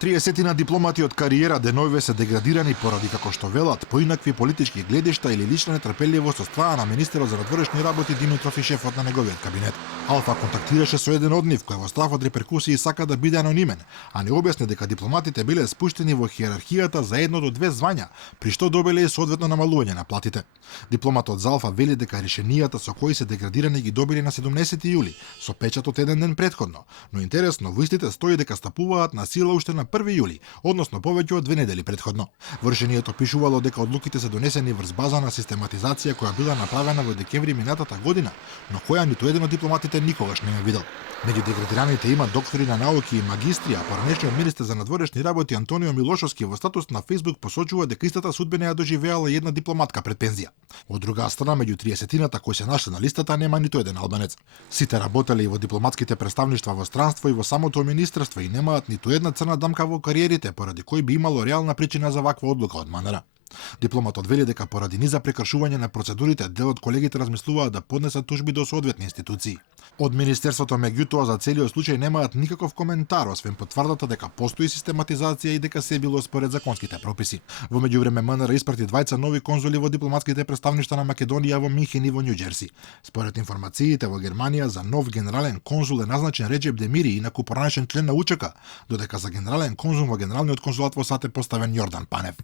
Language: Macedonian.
30 дипломати од кариера деновиве се деградирани поради, како што велат, поинакви политички гледишта или лична нетрпеливост од страна на министерот за надворешни работи Димитров и шефот на неговиот кабинет. Алфа контактираше со еден од нив кој во страх од реперкусии сака да биде анонимен, а не објасни дека дипломатите биле спуштени во хиерархијата за едно до две звања, при што добиле и соодветно намалување на платите. Дипломатот за Алфа вели дека решенијата со кои се деградирани ги добили на 17 јули, со печат од еден ден претходно, но интересно во истите стои дека стапуваат на сила уште на 1 јули, односно повеќе од 2 недели претходно. Во решението пишувало дека одлуките се донесени врз база на систематизација која била направена во декември минатата година, но која ниту еден од дипломатите никогаш не ја видел. Меѓу деградираните има доктори на науки и магистри, а поранешниот министер за надворешни работи Антонио Милошовски во статус на Facebook посочува дека истата судбина ја доживеала една дипломатка пред пензија. Од друга страна, меѓу 30-тината кои се нашли на листата нема ниту еден албанец. Сите работеле и во дипломатските представништва во странство и во самото министерство и немаат ниту една црна дамка во кариерите, поради кој би имало реална причина за ваква одлука од МНР. Дипломатот вели дека поради низа прекршување на процедурите, дел од колегите размислуваат да поднесат тужби до соодветни институции. Од министерството меѓутоа за целиот случај немаат никаков коментар, освен потврдата дека постои систематизација и дека се било според законските прописи. Во меѓувреме МНР испрати двајца нови конзули во дипломатските представништва на Македонија во Минхен и во Њу Џерси. Според информациите во Германија за нов генерален конзул е назначен Реджеп Демири, инаку поранешен член на УЧК, додека за генерален конзул во генералниот конзулат во САД е поставен Јордан Панев.